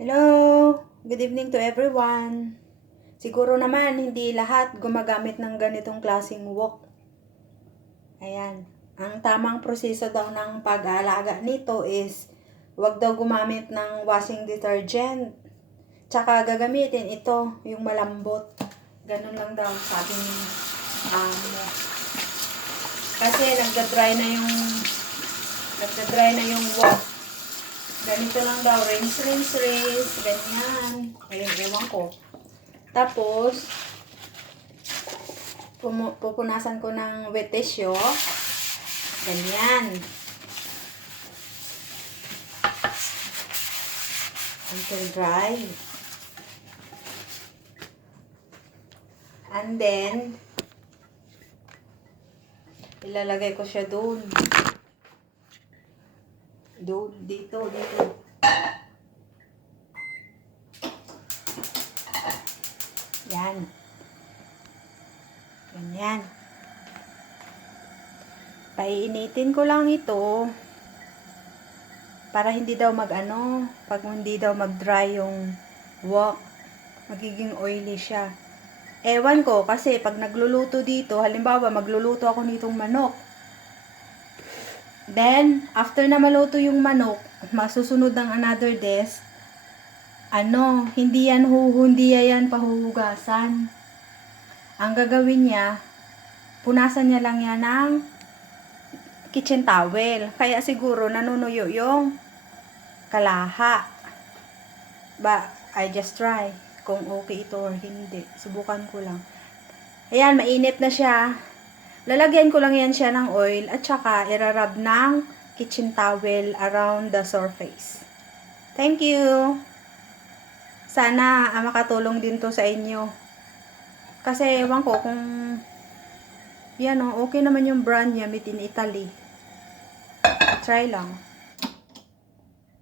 Hello! Good evening to everyone. Siguro naman hindi lahat gumagamit ng ganitong klaseng wok. Ayan. Ang tamang proseso daw ng pag-aalaga nito is wag daw gumamit ng washing detergent. Tsaka gagamitin ito, yung malambot. Ganun lang daw sabi ni amo. Kasi nagda-dry na yung wok. Ganito lang daw, rinse, ganyan. Ayun, ewan ko. Tapos, pupunasan ko ng wet tissue. Ganyan. Until dry. And then, ilalagay ko siya doon. Dito. Yan. Ganyan. Paiinitin ko lang ito para hindi daw pag hindi daw mag-dry yung wok, magiging oily siya. Ewan ko kasi pag nagluluto dito, halimbawa magluluto ako nitong manok. Then, after na maluto yung manok, masusunod ng another days, hindi yan pahuhugasan. Ang gagawin niya, punasan niya lang yan ng kitchen towel. Kaya siguro nanunuyo yung kalaha. I just try kung okay ito or hindi. Subukan ko lang. Ayan, mainit na siya. Lalagyan ko lang yan siya ng oil at saka irarab ng kitchen towel around the surface. Thank you! Sana makatulong din to sa inyo. Kasi ewan ko kung yan okay naman yung brand niya, made in Italy. Try lang.